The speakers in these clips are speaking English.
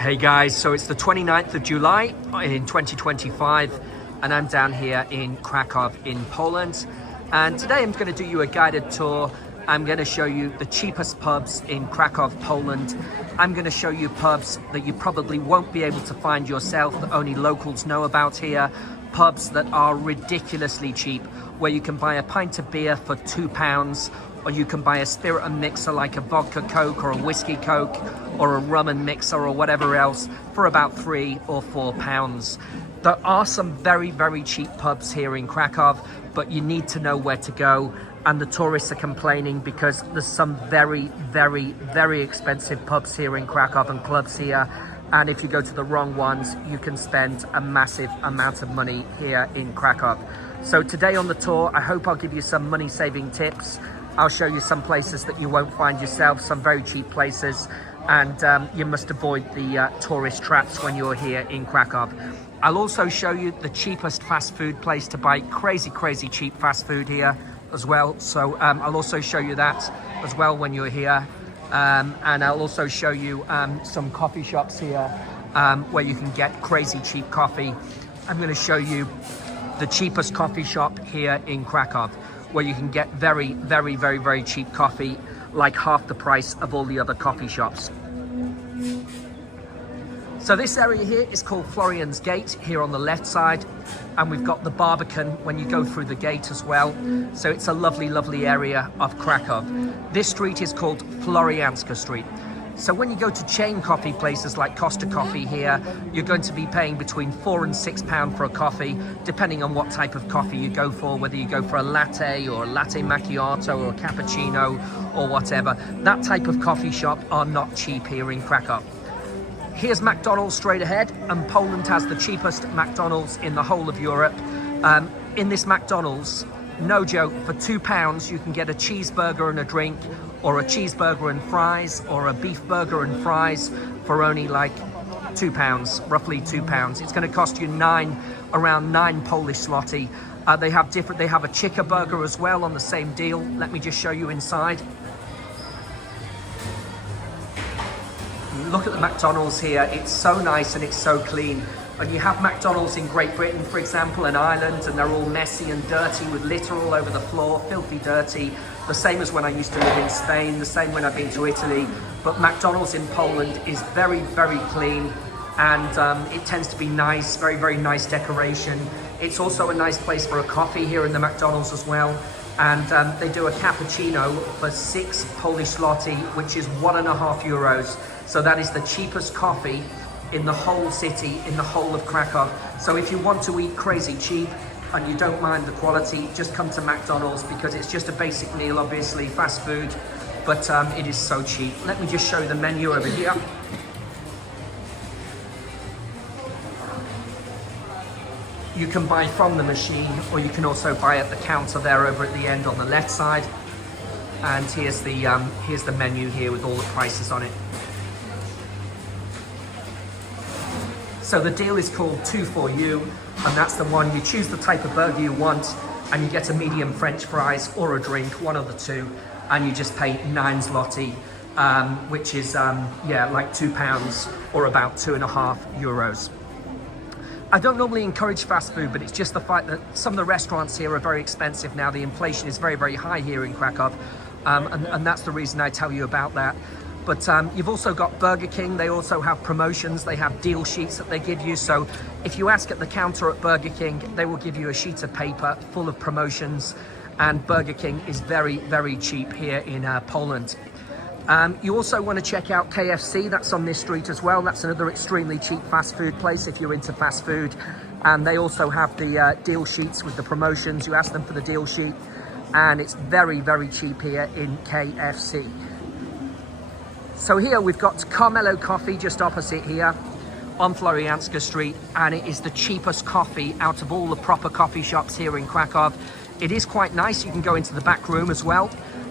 Hey guys, so it's the 29th of July in 2025 and I'm down here in Krakow in Poland, and today I'm going to do you a guided tour. I'm going to show you the cheapest pubs in Krakow, Poland. I'm going to show you pubs that you probably won't be able to find yourself, that only locals know about here. Pubs that are ridiculously cheap, where you can buy a pint of beer for £2, or you can buy a spirit and mixer like a vodka Coke or a whiskey Coke or a rum and mixer or whatever else for about £3 or £4. There are some very, very cheap pubs here in Krakow, but you need to know where to go. And the tourists are complaining because there's some very, very, very expensive pubs here in Krakow and clubs here. And if you go to the wrong ones, you can spend a massive amount of money here in Krakow. So today on the tour, I hope I'll give you some money saving tips. I'll show you some places that you won't find yourself, some very cheap places, and you must avoid the tourist traps when you're here in Krakow. I'll also show you the cheapest fast food place to buy crazy, crazy cheap fast food here as well. So I'll also show you that as well when you're here. And I'll also show you some coffee shops here where you can get crazy cheap coffee. I'm going to show you the cheapest coffee shop here in Krakow, where you can get very, very, very, very cheap coffee, like half the price of all the other coffee shops. So this area here is called Florian's Gate here on the left side, and we've got the Barbican when you go through the gate as well. So it's a lovely, lovely area of Krakow. This street is called Florianska Street. So when you go to chain coffee places like Costa Coffee here, you're going to be paying between £4 and £6 for a coffee, depending on what type of coffee you go for, whether you go for a latte or a latte macchiato or a cappuccino or whatever. That type of coffee shop are not cheap here in Krakow. Here's McDonald's straight ahead, and Poland has the cheapest McDonald's in the whole of Europe. In this McDonald's, no joke, for £2 you can get a cheeseburger and a drink, or a cheeseburger and fries, or a beef burger and fries for only like £2, roughly £2. It's going to cost you around 9 Polish zloty. They have a chicken burger as well on the same deal. Let me just show you inside. Look at the McDonald's here. It's so nice and it's so clean. And you have McDonald's in Great Britain, for example, and Ireland, and they're all messy and dirty with litter all over the floor, filthy dirty. The same as when I used to live in Spain, the same when I've been to Italy. But McDonald's in Poland is very, very clean, and it tends to be nice, very, very nice decoration. It's also a nice place for a coffee here in the McDonald's as well. And they do a cappuccino for 6 Polish zloty, which is €1.50. So that is the cheapest coffee in the whole city, in the whole of Krakow. So if you want to eat crazy cheap and you don't mind the quality, just come to McDonald's, because it's just a basic meal, obviously, fast food, but it is so cheap. Let me just show you the menu over here. You can buy from the machine, or you can also buy at the counter there over at the end on the left side. And here's the menu here with all the prices on it. So the deal is called 2 for you, and that's the one. You choose the type of burger you want, and you get a medium French fries or a drink, one of the two, and you just pay 9 zloty, which is like £2 or about €2.50. I don't normally encourage fast food, but it's just the fact that some of the restaurants here are very expensive now. The inflation is very, very high here in Krakow, and that's the reason I tell you about that. But you've also got Burger King. They also have promotions. They have deal sheets that they give you. So if you ask at the counter at Burger King, they will give you a sheet of paper full of promotions. And Burger King is very, very cheap here in Poland. You also want to check out KFC. That's on this street as well. That's another extremely cheap fast food place if you're into fast food. And they also have the deal sheets with the promotions. You ask them for the deal sheet, and it's very, very cheap here in KFC. So here we've got Caramelo Coffee just opposite here on Florianska Street, and it is the cheapest coffee out of all the proper coffee shops here in Krakow. It is quite nice. You can go into the back room as well,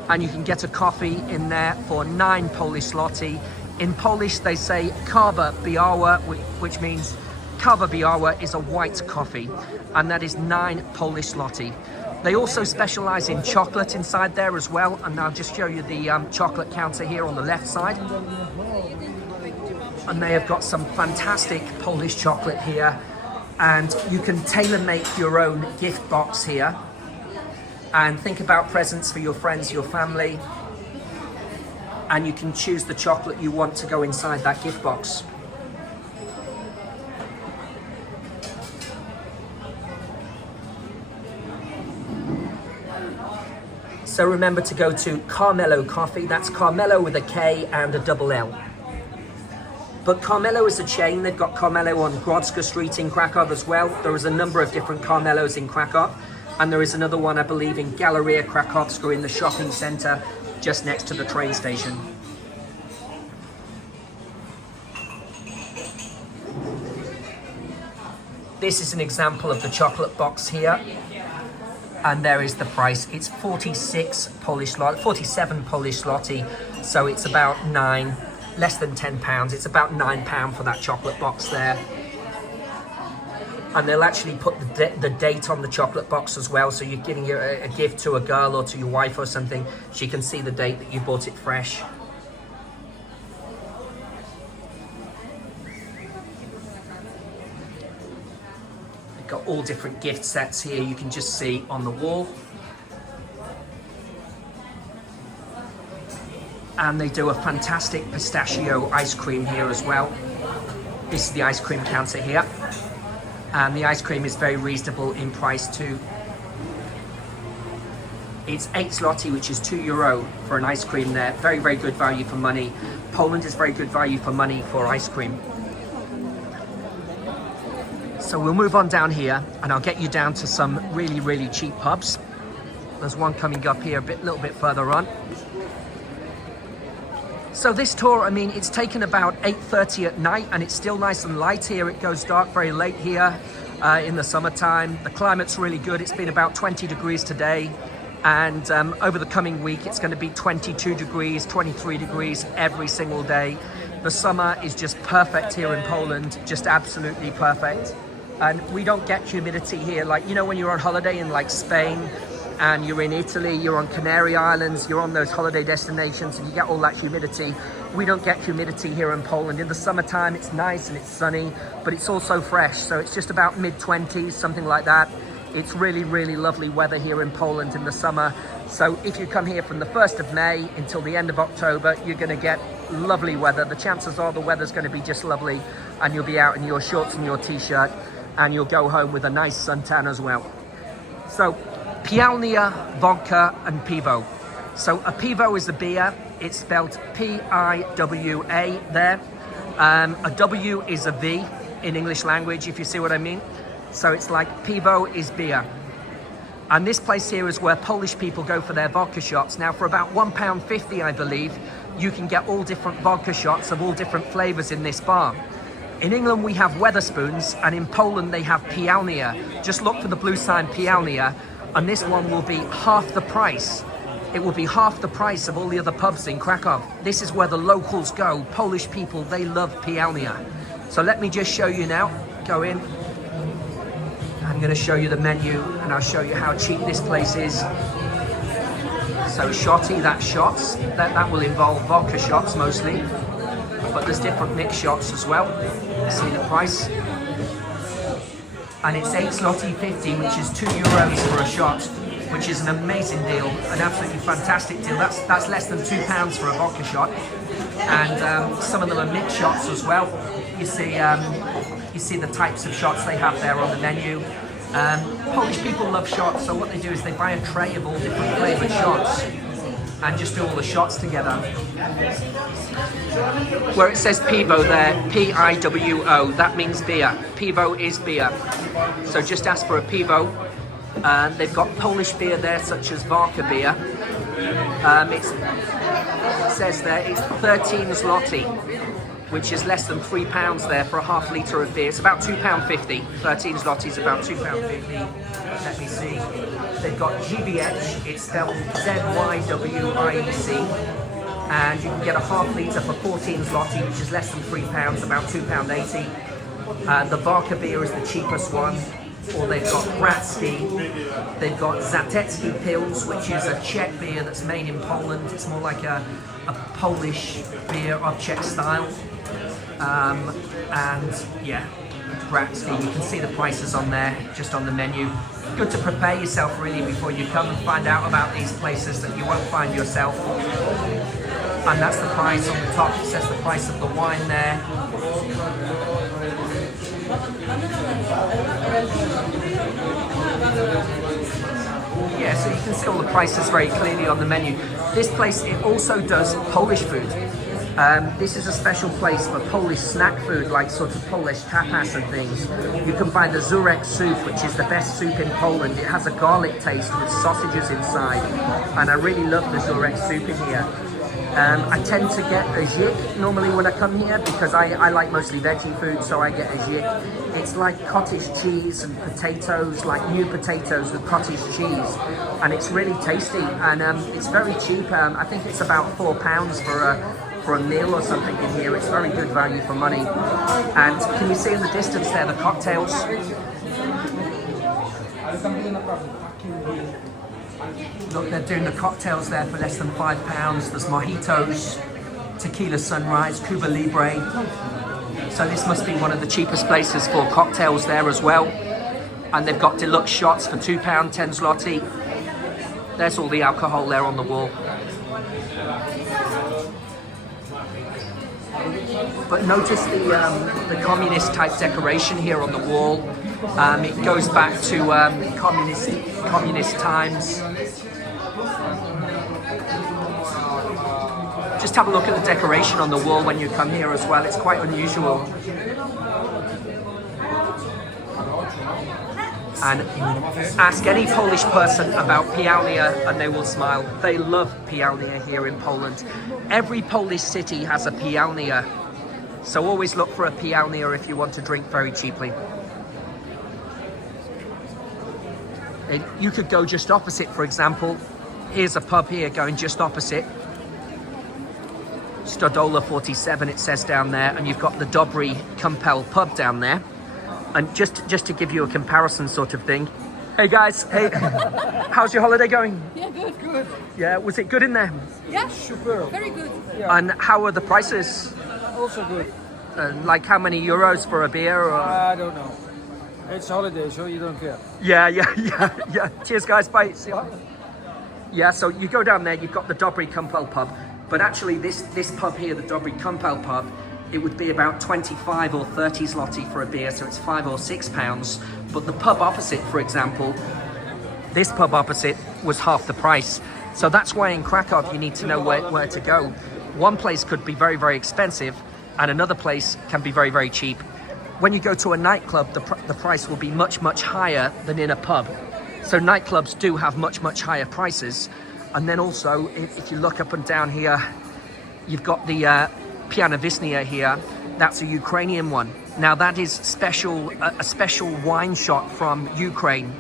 and you can get a coffee in there for 9 Polish zloty. In Polish, they say kawa biała, which means kawa biała is a white coffee, and that is 9 Polish zloty. They also specialize in chocolate inside there as well, and I'll just show you the chocolate counter here on the left side. and they have got some fantastic Polish chocolate here, and you can tailor make your own gift box here and think about presents for your friends, your family, and you can choose the chocolate you want to go inside that gift box. So remember to go to Caramelo Coffee. That's Caramelo with a K and a double L. But Caramelo is a chain. They've got Caramelo on Grodzka Street in Krakow as well. There is a number of different Caramelos in Krakow. And there is another one, I believe, in Galeria Krakowska in the shopping center just next to the train station. This is an example of the chocolate box here. And there is the price. It's 47 Polish zloty, so it's about less than £10. It's about £9 for that chocolate box there. And they'll actually put the date on the chocolate box as well, so you're giving a gift to a girl or to your wife or something, she can see the date that you bought it fresh. Got all different gift sets here, you can just see on the wall. And they do a fantastic pistachio ice cream here as well. This is the ice cream counter here. And the ice cream is very reasonable in price too. It's 8 zloty, which is €2 for an ice cream there. Very, very good value for money. Poland is very good value for money for ice cream. So we'll move on down here and I'll get you down to some really, really cheap pubs. There's one coming up here a little bit further on. So this tour, I mean, it's taken about 8:30 at night and it's still nice and light here. It goes dark very late here in the summertime. The climate's really good. It's been about 20 degrees today. And over the coming week, it's going to be 22 degrees, 23 degrees every single day. The summer is just perfect here in Poland, just absolutely perfect. And we don't get humidity here. Like, you know, when you're on holiday in like Spain and you're in Italy, you're on Canary Islands, you're on those holiday destinations and you get all that humidity. We don't get humidity here in Poland. In the summertime, it's nice and it's sunny, but it's also fresh. So it's just about mid-20s, something like that. It's really, really lovely weather here in Poland in the summer. So if you come here from the 1st of May until the end of October, you're going to get lovely weather. The chances are the weather's going to be just lovely and you'll be out in your shorts and your t-shirt and you'll go home with a nice suntan as well. So Pialnia, vodka and piwo. So a piwo is a beer. It's spelled P-I-W-A there. A W is a V in English language, if you see what I mean. So it's like piwo is beer. And this place here is where Polish people go for their vodka shots. Now for about £1.50, I believe, you can get all different vodka shots of all different flavors in this bar. In England, we have Wetherspoons, and in Poland, they have Pialnia. Just look for the blue sign Pialnia, and this one will be half the price. It will be half the price of all the other pubs in Krakow. This is where the locals go. Polish people, they love Pialnia. So let me just show you now. Go in. I'm going to show you the menu, and I'll show you how cheap this place is. So shotty, that's shots. That will involve vodka shots mostly. But there's different mixed shots as well. See the price. And it's 8 zloty 50, which is €2 for a shot, which is an amazing deal, an absolutely fantastic deal. That's less than £2 for a vodka shot. And some of them are mixed shots as well. You see the types of shots they have there on the menu. Polish people love shots, so what they do is they buy a tray of all different flavoured shots and just do all the shots together. Where it says piwo there, P-I-W-O, that means beer. Piwo is beer. So just ask for a piwo. They've got Polish beer there, such as Varka beer. It says there it's 13 zloty, which is less than £3 there for a half litre of beer. It's about £2.50. 13 zloty is about £2.50. Let me see. They've got GBH, it's spelled Z-Y-W-I-E-C. And you can get a half litre for 14 zloty, which is less than £3, about £2.80. The Varka beer is the cheapest one. Or they've got Bratski, they've got Zatecki Pils, which is a Czech beer that's made in Poland. It's more like a Polish beer of Czech style. And yeah, Bratski, you can see the prices on there, just on the menu. Good to prepare yourself really before you come and find out about these places that you won't find yourself. And that's the price on the top. It says the price of the wine there. Yeah, so you can see all the prices very clearly on the menu. This place, it also does Polish food. This is a special place for Polish snack food, like sort of Polish tapas and things. You can buy the Żurek soup, which is the best soup in Poland. It has a garlic taste with sausages inside, and I really love the Żurek soup in here. I tend to get a dzik normally when I come here because I like mostly veggie food, so I get a dzik. It's like cottage cheese and potatoes, like new potatoes with cottage cheese, and it's really tasty, and it's very cheap. I think it's about £4 for a meal or something in here. It's very good value for money. And can you see in the distance there the cocktails? Look, they're doing the cocktails there for less than £5. There's mojitos, tequila sunrise, Cuba Libre. So this must be one of the cheapest places for cocktails there as well. And they've got deluxe shots for £2, 10 zloty. There's all the alcohol there on the wall. But notice the communist type decoration here on the wall. It goes back to communist times. Just have a look at the decoration on the wall when you come here as well. It's quite unusual. And ask any Polish person about pijalnia and they will smile. They love pijalnia here in Poland. Every Polish city has a pijalnia. So always look for a pijalnia if you want to drink very cheaply. You could go just opposite, for example. Here's a pub here going just opposite. Stodola 47 it says down there, and you've got the Dobry Kumpel pub down there. And just to give you a comparison sort of thing. Hey guys, hey, how's your holiday going? Yeah, good. Good. Yeah, was it good in there? Yeah, super. Very good. Yeah. And how are the prices? Also good. Like how many euros for a beer? Or? I don't know. It's a holiday, so you don't care. Yeah. Cheers guys, bye. See you. Yeah, so you go down there, you've got the Dobry Kumpel pub. But actually this pub here, the Dobry Kumpel pub, it would be about 25 or 30 zloty for a beer, so it's £5 or £6. But the pub opposite, for example, this pub opposite was half the price. So that's why in Krakow you need to know where to go. One place could be very, very expensive, and another place can be very, very cheap. When you go to a nightclub, the price will be much, much higher than in a pub. So nightclubs do have much, much higher prices. And then also, if you look up and down here, you've got the Piana Visnia here. That's a Ukrainian one. Now that is a special wine shot from Ukraine.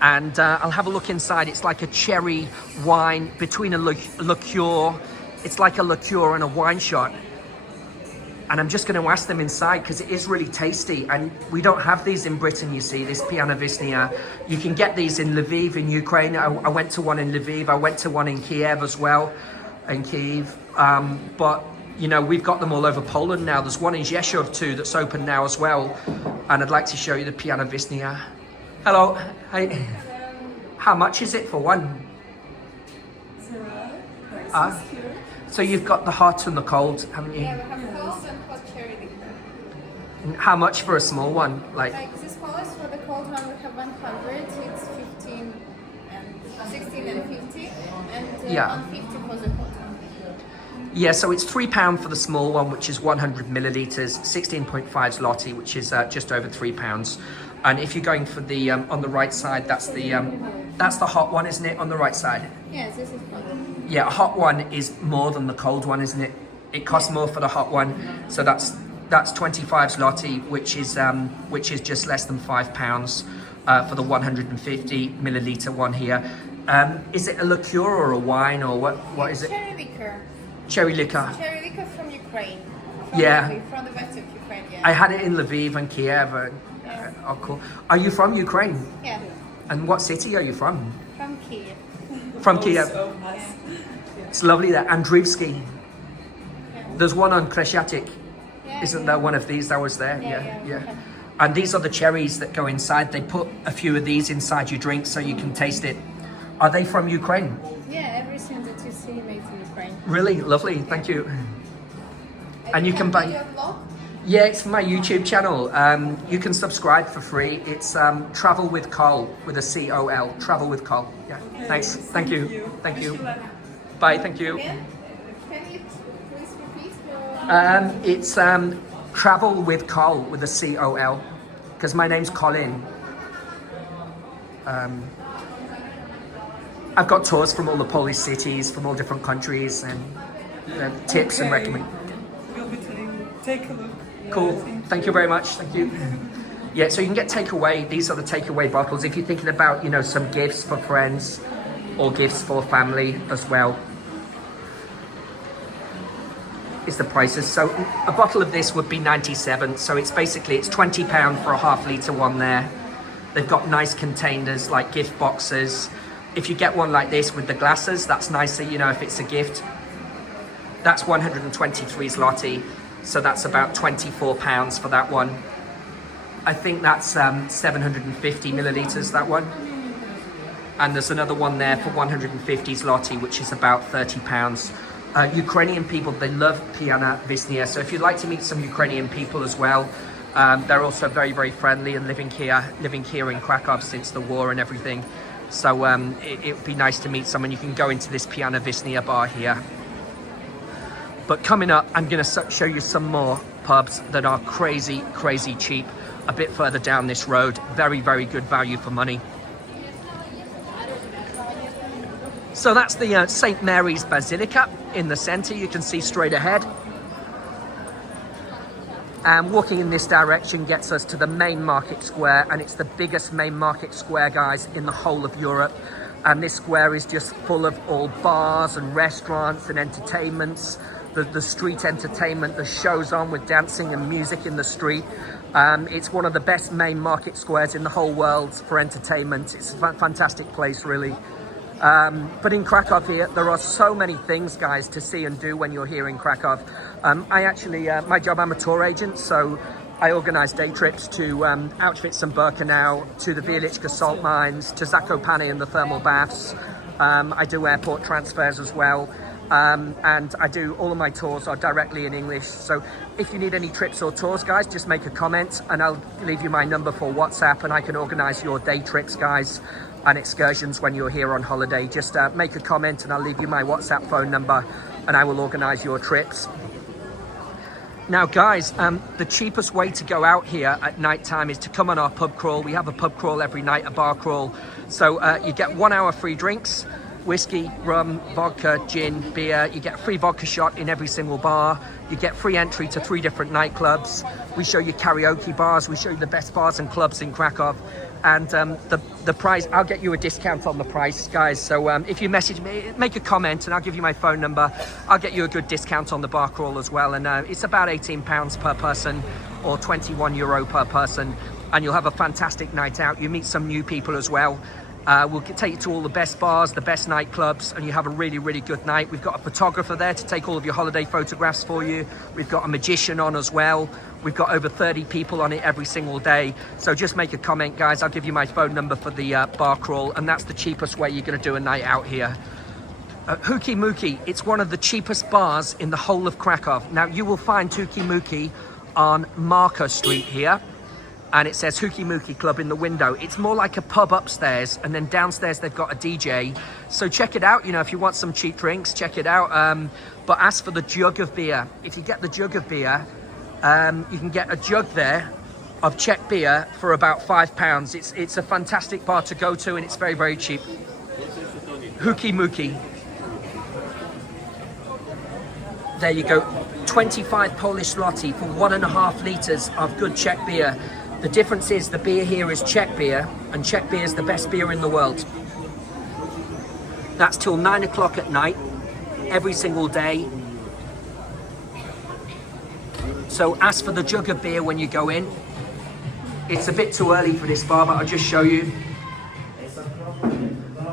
And I'll have a look inside. It's like a cherry wine between a liqueur. It's like a liqueur and a wine shot. And I'm just going to ask them inside because it is really tasty. And we don't have these in Britain, you see, this Piana Visnia. You can get these in Lviv in Ukraine. I went to one in Lviv. I went to one in Kiev as well, in Kyiv. But, you know, we've got them all over Poland now. There's one in Rzeszów too that's open now as well. And I'd like to show you the Piana Visnia. Hello. Hey. How much is it for one? So you've got the hot and the cold, haven't you? Yeah, we have cold and hot cherry liquor. And how much for a small one? Like the smallest for the cold one, we have 100. It's 15 and 16 and 50, and yeah. 150 for the hot one. Yeah, so it's £3 for the small one, which is 100 millilitres, 16.5 zloty, which is just over £3. And if you're going for the on the right side, that's the hot one, isn't it? On the right side. Yes, this is hot. Yeah, a hot one is more than the cold one, isn't it? It costs more for the hot one, so that's 25 zloty, which is just less than £5 for the 150 milliliter one here. Is it a liqueur or a wine or what is it? Cherry liquor. Cherry liquor. Cherry liquor from Ukraine. Yeah. From the west of Ukraine. Yeah. I had it in Lviv and Kiev. Oh, cool. Are you from Ukraine? Yeah. And what city are you from? From Kiev. From Kiev. So nice. It's lovely there. Andriivsky. Yeah. There's one on Kreshatyk. Yeah, Isn't there one of these that was there? Yeah. Yeah. And these are the cherries that go inside. They put a few of these inside your drink so you can taste it. Are they from Ukraine? Yeah, everything that you see made in Ukraine. Really? Lovely. Thank you. And you can buy... Your vlog? Yeah, it's from my YouTube channel. You can subscribe for free. It's Travel with Col, with a C-O-L. Travel with Col. Yeah. Thanks. Thank you. Thank you. Bye. Thank you. Can you please repeat? It's Travel with Col, with a C-O-L, because my name's Colin. I've got tours from all the Polish cities, from all different countries, and tips and recommendations. We'll be telling you. Take a look. Cool. Thank you very much. Thank you. Yeah, so you can get takeaway. These are the takeaway bottles. If you're thinking about, some gifts for friends or gifts for family as well. Is the prices. So a bottle of this would be 97. So it's £20 for a half-litre one there. They've got nice containers like gift boxes. If you get one like this with the glasses, that's nicer, if it's a gift. That's 123 zloty. So that's about £24 for that one. I think that's 750 millilitres, that one. And there's another one there for 150 zloty, which is about £30. Ukrainian people, they love Piana Visnia. So if you'd like to meet some Ukrainian people as well, they're also very, very friendly and living here in Krakow since the war and everything. So it would be nice to meet someone. You can go into this Piana Visnia bar here. But coming up, I'm going to show you some more pubs that are crazy, crazy cheap a bit further down this road. Very, very good value for money. So that's the St. Mary's Basilica in the center. You can see straight ahead. And walking in this direction gets us to the main market square, and it's the biggest main market square, guys, in the whole of Europe. And this square is just full of all bars and restaurants and entertainments. The street entertainment, the shows on with dancing and music in the street. It's one of the best main market squares in the whole world for entertainment. It's a fantastic place, really. But in Krakow here, there are so many things, guys, to see and do when you're here in Krakow. I actually, my job, I'm a tour agent, so I organise day trips to Auschwitz and Birkenau, to the Wieliczka salt mines, to Zakopane and the thermal baths. I do airport transfers as well. And I do all of my tours are directly in English. So if you need any trips or tours, guys, just make a comment and I'll leave you my number for WhatsApp, and I can organise your day trips, guys, and excursions when you're here on holiday. Just make a comment and I'll leave you my WhatsApp phone number and I will organise your trips. Now, guys, the cheapest way to go out here at night time is to come on our pub crawl. We have a pub crawl every night, a bar crawl. So you get 1 hour free drinks. Whiskey, rum, vodka, gin, beer. You get a free vodka shot in every single bar. You get free entry to 3 different nightclubs. We show you karaoke bars. We show you the best bars and clubs in Krakow. And the price, I'll get you a discount on the price, guys. So if you message me, make a comment and I'll give you my phone number. I'll get you a good discount on the bar crawl as well. And it's about £18 per person or €21 per person. And you'll have a fantastic night out. You meet some new people as well. We'll take you to all the best bars, the best nightclubs, and you have a really, really good night. We've got a photographer there to take all of your holiday photographs for you. We've got a magician on as well. We've got over 30 people on it every single day. So just make a comment, guys. I'll give you my phone number for the bar crawl, and that's the cheapest way you're going to do a night out here. Hookie Muki, it's one of the cheapest bars in the whole of Krakow. Now, you will find Hookie Muki on Marker Street here. And it says Hookie Muki Club in the window. It's more like a pub upstairs, and then downstairs they've got a DJ. So check it out, if you want some cheap drinks, check it out. But as for the jug of beer, if you get the jug of beer, you can get a jug there of Czech beer for about £5. It's a fantastic bar to go to, and it's very, very cheap. Hookie Muki. There you go. 25 Polish zloty for 1.5 litres of good Czech beer. The difference is the beer here is Czech beer, and Czech beer is the best beer in the world. That's till 9 o'clock at night, every single day. So ask for the jug of beer when you go in. It's a bit too early for this bar, but I'll just show you.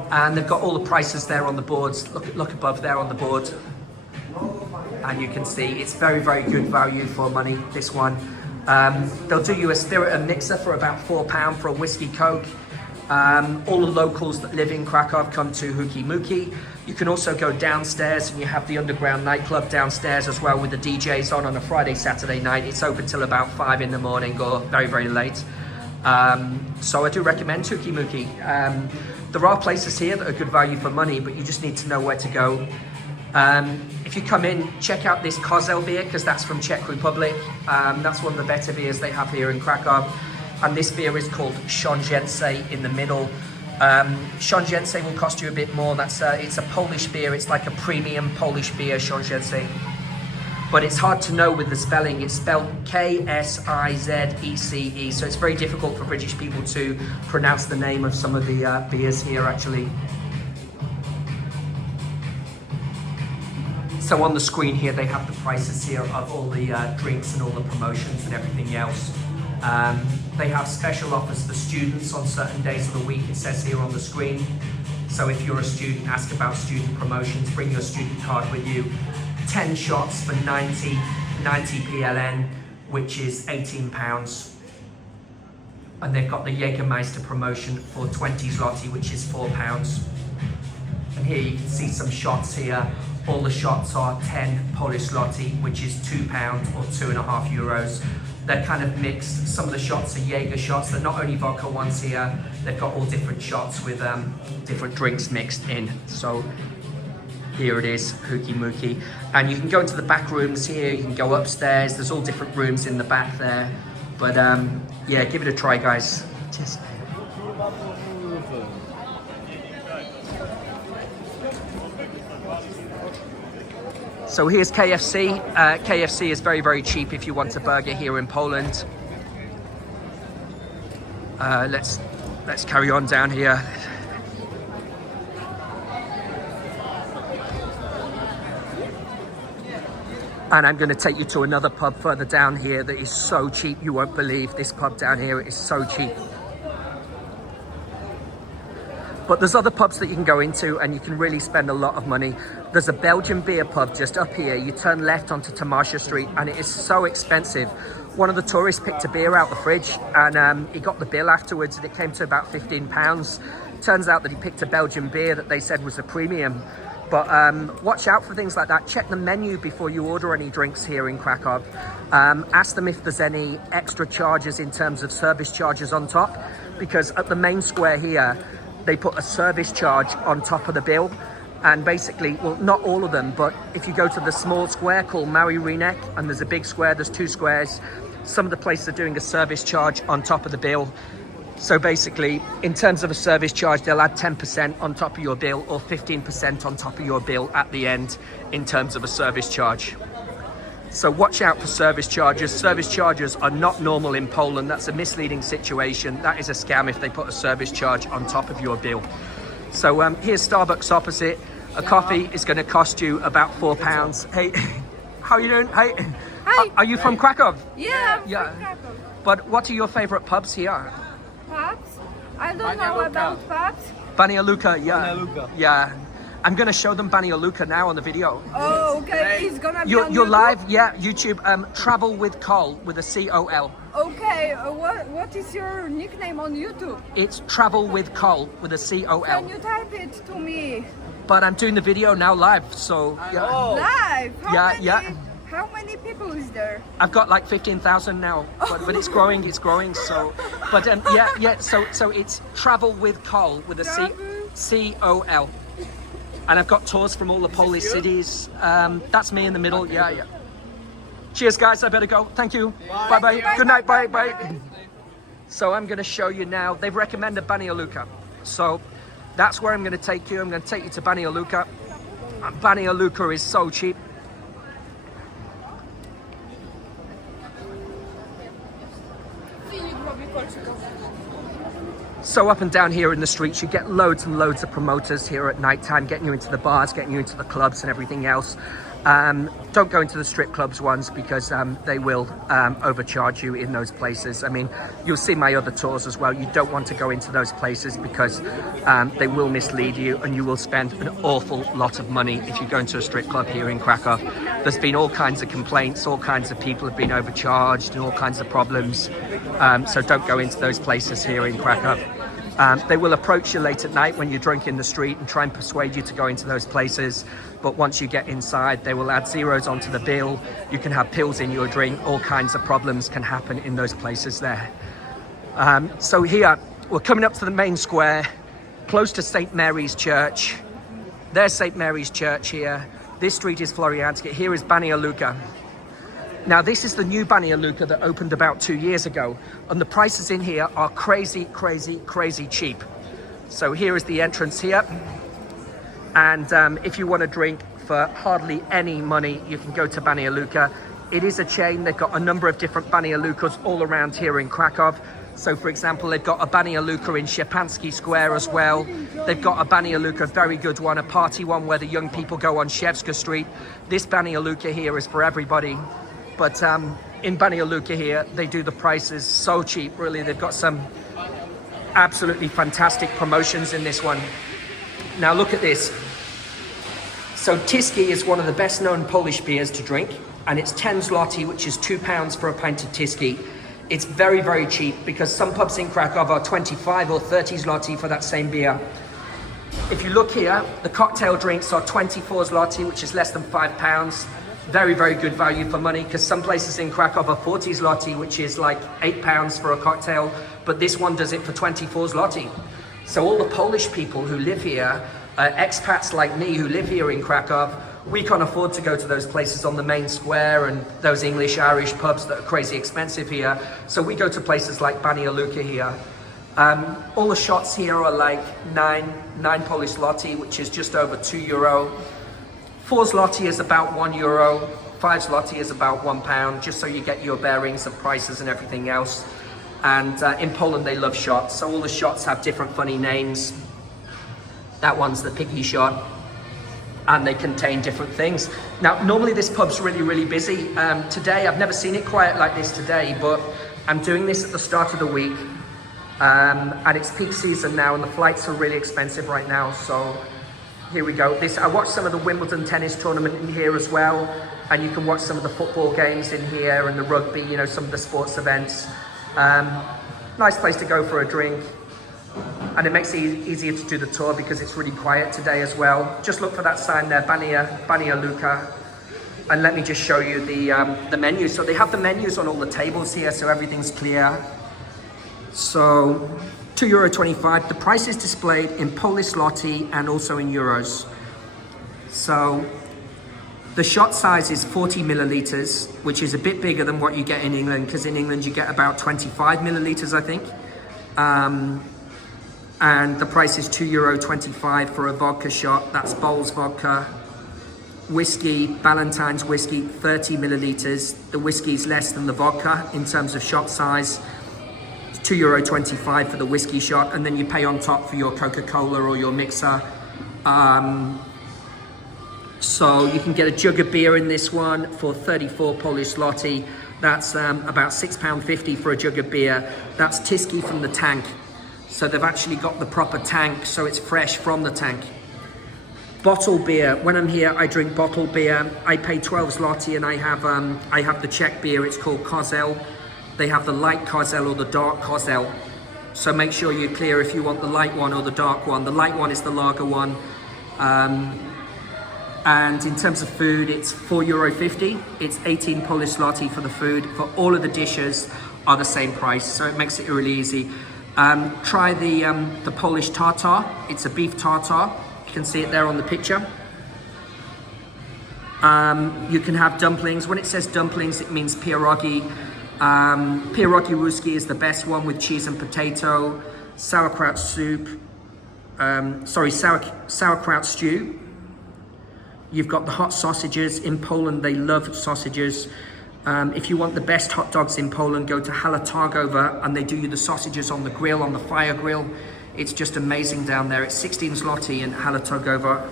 And they've got all the prices there on the boards. Look above there on the board. and you can see it's very, very good value for money, this one. They'll do you a spirit and mixer for about £4 for a whiskey coke. All the locals that live in Krakow come to Hookie Muki. You can also go downstairs and you have the underground nightclub downstairs as well with the DJs on a Friday, Saturday night. It's open till about 5 in the morning or very, very late. So I do recommend Hookie Muki. There are places here that are good value for money, but you just need to know where to go. If you come in, check out this Kozel beer because that's from Czech Republic. That's one of the better beers they have here in Krakow. And this beer is called Książęce in the middle. Książęce will cost you a bit more. It's a Polish beer. It's like a premium Polish beer, Książęce. But it's hard to know with the spelling. It's spelled K-S-I-Z-E-C-E. So it's very difficult for British people to pronounce the name of some of the beers here, actually. So on the screen here, they have the prices here of all the drinks and all the promotions and everything else. They have special offers for students on certain days of the week, it says here on the screen. So if you're a student, ask about student promotions, bring your student card with you. 10 shots for 90 PLN, which is £18. And they've got the Jägermeister promotion for 20 zloty, which is £4. And here you can see some shots here. All the shots are 10 Polish zloty, which is £2 or €2.50. They're kind of mixed. Some of the shots are Jaeger shots. They're not only vodka ones here. They've got all different shots with different drinks mixed in. So here it is, Hookie Muki. And you can go into the back rooms here. You can go upstairs. There's all different rooms in the back there. But yeah, give it a try, guys. Cheers. So here's KFC. KFC is very, very cheap if you want a burger here in Poland. Let's carry on down here. And I'm going to take you to another pub further down here that is so cheap you won't believe. This pub down here is so cheap. But there's other pubs that you can go into and you can really spend a lot of money. There's a Belgian beer pub just up here. You turn left onto Tomasha Street and it is so expensive. One of the tourists picked a beer out the fridge and he got the bill afterwards and it came to about £15. Turns out that he picked a Belgian beer that they said was a premium. But watch out for things like that. Check the menu before you order any drinks here in Krakow. Ask them if there's any extra charges in terms of service charges on top. Because at the main square here, they put a service charge on top of the bill. And basically, well, not all of them, but if you go to the small square called Mary Rinek, and there's a big square, there's 2 squares, some of the places are doing a service charge on top of the bill. So basically, in terms of a service charge, they'll add 10% on top of your bill or 15% on top of your bill at the end in terms of a service charge. So watch out for service charges. Service charges are not normal in Poland. That's a misleading situation. That is a scam if they put a service charge on top of your bill. So here's Starbucks opposite. A coffee is going to cost you about £4. Hey, how are you doing? Hey, Hi. Are you from Krakow? Yeah, I'm from Krakow. But what are your favorite pubs here? Pubs? I don't know about pubs. Banja Luka, yeah. Banja Luka. Yeah. I'm going to show them Banja Luka now on the video. Oh, okay. It's gonna be on You're YouTube? live? Yeah, YouTube. Travel with Col, with a C-O-L. Okay, what is your nickname on YouTube? It's Travel with Col, with a C-O-L. Can you type it to me? But I'm doing the video now live, so yeah. Live? How many people is there? I've got like 15,000 now, but it's growing, so, but so it's Travel with Col, with a C-O-L. And I've got tours from all the Polish cities. That's me in the middle, yeah. Cheers, guys, I better go. Thank you. Bye-bye. Good night, bye. So I'm going to show you now. They've recommended Banja Luka. So that's where I'm going to take you. I'm going to take you to Banja Luka. Banja Luka is so cheap. So up and down here in the streets, you get loads and loads of promoters here at night time, getting you into the bars, getting you into the clubs and everything else. Don't go into the strip clubs ones because they will overcharge you in those places. I mean, you'll see my other tours as well. You don't want to go into those places because they will mislead you and you will spend an awful lot of money if you go into a strip club here in Krakow. There's been all kinds of complaints, all kinds of people have been overcharged and all kinds of problems. So don't go into those places here in Krakow. They will approach you late at night when you're drunk in the street and try and persuade you to go into those places. But once you get inside, they will add zeros onto the bill. You can have pills in your drink. All kinds of problems can happen in those places there. So here, we're coming up to the main square, close to St. Mary's Church. There's St. Mary's Church here. This street is Florianska. Here is Banja Luka. Now, this is the new Banja Luka that opened about 2 years ago. And the prices in here are crazy, crazy, crazy cheap. So here is the entrance here. And if you want to drink for hardly any money, you can go to Banja Luka. It is a chain. They've got a number of different Banja Lukas all around here in Krakow. So, for example, they've got a Banja Luka in Szczepanski Square as well. They've got a Banja Luka, very good one, a party one where the young people go on Shevska Street. This Banja Luka here is for everybody. But in Banja Luka here, they do the prices so cheap, really. They've got some absolutely fantastic promotions in this one. Now look at this. So Tiski is one of the best known Polish beers to drink, and it's 10 zloty, which is £2 for a pint of Tiski. It's very, very cheap because some pubs in Krakow are 25 or 30 zloty for that same beer. If you look here, the cocktail drinks are 24 zloty, which is less than £5. Very, very good value for money because some places in Krakow are 40 zloty, which is like £8 for a cocktail, but this one does it for 24 zloty. So all the Polish people who live here, expats like me who live here in Krakow, we can't afford to go to those places on the main square and those English, Irish pubs that are crazy expensive here. So we go to places like Banja Luka here. All the shots here are like 9 Polish zloty, which is just over €2. 4 zloty is about €1. 5 zloty is about £1, just so you get your bearings of prices and everything else. And in Poland, they love shots. So all the shots have different funny names. That one's the piggy shot. And they contain different things. Now, normally this pub's really, really busy. Today, I've never seen it quiet like this today, but I'm doing this at the start of the week. And it's peak season now, and the flights are really expensive right now. So here we go. I watched some of the Wimbledon tennis tournament in here as well. And you can watch some of the football games in here and the rugby, you know, some of the sports events. Nice place to go for a drink. And it makes it easier to do the tour because it's really quiet today as well. Just look for that sign there, Banja Luka. And let me just show you the menu. So they have the menus on all the tables here, so everything's clear. So €2.25. The price is displayed in Polish zloty and also in euros. So the shot size is 40 milliliters, which is a bit bigger than what you get in England, because in England you get about 25 milliliters, I think. And the price is €2.25 for a vodka shot. That's Bowls vodka. Whiskey, Ballantine's whiskey, 30 milliliters. The whiskey's less than the vodka in terms of shot size. It's €2.25 for the whiskey shot, and then you pay on top for your Coca-Cola or your mixer. So you can get a jug of beer in this one for 34 Polish zloty. That's about £6.50 for a jug of beer. That's Tiski from the tank. So they've actually got the proper tank, so it's fresh from the tank. Bottle beer. When I'm here, I drink bottle beer. I pay 12 zloty, and I have the Czech beer. It's called Kozel. They have the light Kozel or the dark Kozel. So make sure you're clear if you want the light one or the dark one. The light one is the lager one. And in terms of food, it's €4.50. It's 18 Polish zloty for the food. For all of the dishes are the same price, so it makes it really easy. Try the Polish tartar. It's a beef tartar. You can see it there on the picture. You can have dumplings. When it says dumplings, it means pierogi. Pierogi ruski is the best one with cheese and potato. Sauerkraut soup. Sauerkraut stew. You've got the hot sausages. In Poland, they love sausages. If you want the best hot dogs in Poland, go to Hala Targowa, and they do you the sausages on the grill, on the fire grill. It's just amazing down there. It's 16 zloty in Hala Targowa.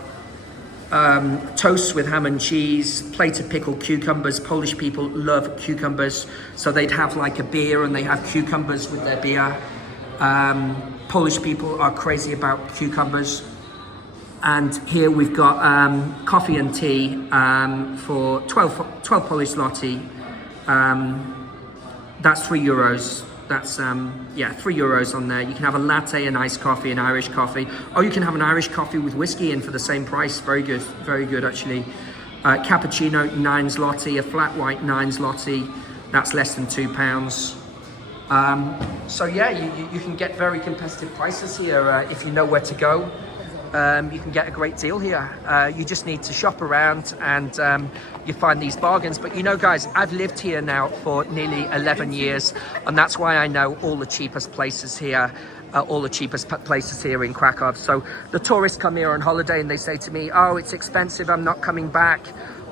toast with ham and cheese, plate of pickled cucumbers. Polish people love cucumbers, so they'd have like a beer and they have cucumbers with their beer. Polish people are crazy about cucumbers. And here we've got coffee and tea for 12 Polish zloty. That's €3. That's €3 on there. You can have a latte, an iced coffee, an Irish coffee. Oh, you can have an Irish coffee with whiskey in for the same price. Very good actually. Cappuccino, 9 zloty, a flat white, 9 zloty. That's less than £2. So yeah, you can get very competitive prices here if you know where to go. You can get a great deal here. You just need to shop around and you find these bargains. But you know, guys, I've lived here now for nearly 11 years, and that's why I know all the cheapest places here, in Krakow. So the tourists come here on holiday and they say to me, oh, it's expensive, I'm not coming back.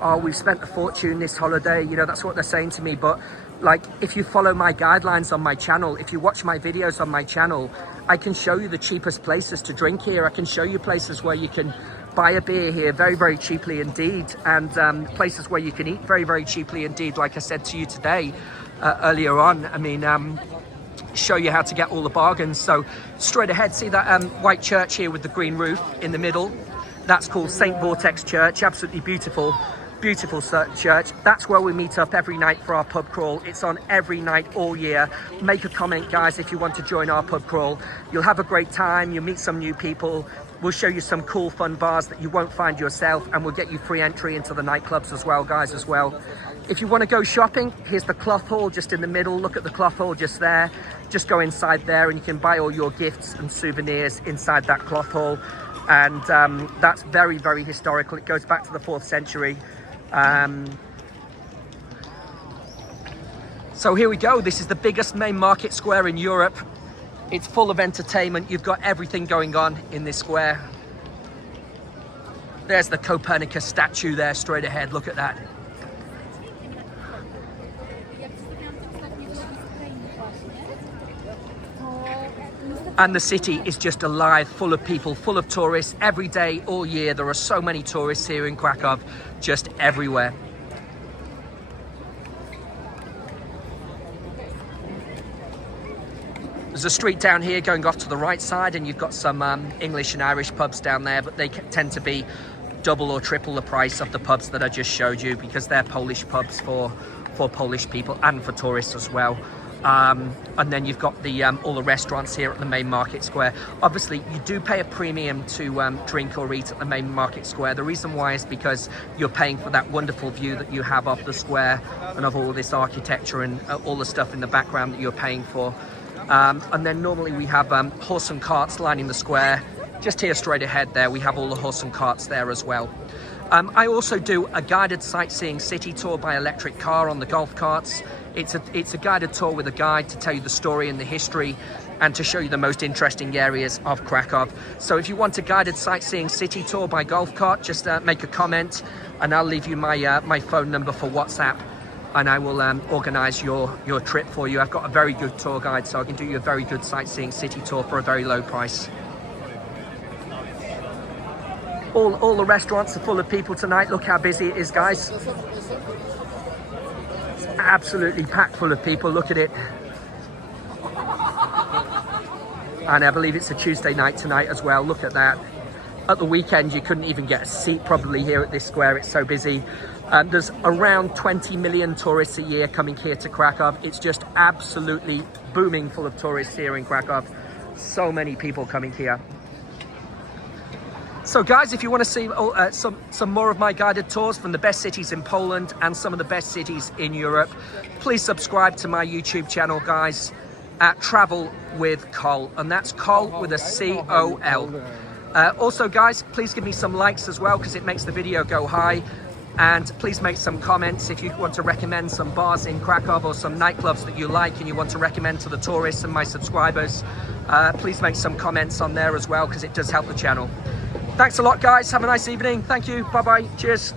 Oh, we've spent a fortune this holiday. You know, that's what they're saying to me. But like, if you follow my guidelines on my channel, if you watch my videos on my channel, I can show you the cheapest places to drink here. I can show you places where you can buy a beer here very cheaply indeed, and places where you can eat very cheaply indeed, like I said to you today earlier on. I mean, show you how to get all the bargains. So straight ahead, see that white church here with the green roof in the middle? That's called St. Vortex Church. Absolutely beautiful church. That's where we meet up every night for our pub crawl. It's on every night all year. Make a comment, guys, if you want to join our pub crawl. You'll have a great time. You'll meet some new people. We'll show you some cool fun bars that you won't find yourself, and we'll get you free entry into the nightclubs as well, guys, as well. If you want to go shopping, here's the cloth hall just in the middle. Look at the cloth hall just there. Just go inside there and you can buy all your gifts and souvenirs inside that cloth hall. And that's very historical. It goes back to the 4th century. So here we go. This is the biggest main market square in Europe. It's full of entertainment. You've got everything going on in this square. There's the Copernicus statue there straight ahead. Look at that. And the city is just alive, full of people, full of tourists. Every day, all year, there are so many tourists here in Krakow, just everywhere. There's a street down here going off to the right side, and you've got some English and Irish pubs down there, but they tend to be double or triple the price of the pubs that I just showed you, because they're Polish pubs for Polish people and for tourists as well. And then you've got the all the restaurants here at the main market square. Obviously, you do pay a premium to drink or eat at the main market square. The reason why is because you're paying for that wonderful view that you have of the square and of all this architecture and all the stuff in the background that you're paying for. And then normally we have horse and carts lining the square. Just here straight ahead there, we have all the horse and carts there as well. I also do a guided sightseeing city tour by electric car on the golf carts. It's a guided tour with a guide to tell you the story and the history and to show you the most interesting areas of Krakow. So if you want a guided sightseeing city tour by golf cart, just make a comment and I'll leave you my phone number for WhatsApp, and I will organize your trip for you. I've got a very good tour guide, so I can do you a very good sightseeing city tour for a very low price. All the restaurants are full of people tonight. Look how busy it is, guys. It's absolutely packed full of people. Look at it. And I believe it's a Tuesday night tonight as well. Look at that. At the weekend, you couldn't even get a seat probably here at this square. It's so busy. There's around 20 million tourists a year coming here to Krakow. It's just absolutely booming full of tourists here in Krakow. So many people coming here. So guys, if you want to see some more of my guided tours from the best cities in Poland and some of the best cities in Europe, please subscribe to my YouTube channel, guys, at Travel with Col, and that's Col with a C-O-L. Also, guys, please give me some likes as well, because it makes the video go high. And please make some comments if you want to recommend some bars in Krakow or some nightclubs that you like and you want to recommend to the tourists and my subscribers. Please make some comments on there as well, because it does help the channel. Thanks a lot, guys. Have a nice evening. Thank you. Bye-bye. Cheers.